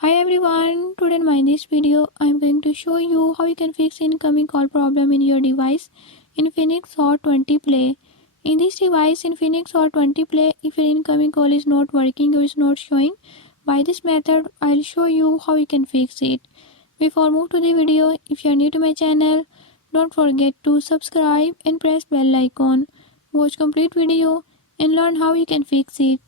Hi everyone, today in this video I am going to show you how you can fix incoming call problem in your device Infinix Hot 20 Play. In this device Infinix Hot 20 Play, if your incoming call is not working or is not showing, by this method I'll show you how you can fix it. Before move to the video, if you are new to my channel, don't forget to subscribe and press bell icon. Watch complete video and learn how you can fix it.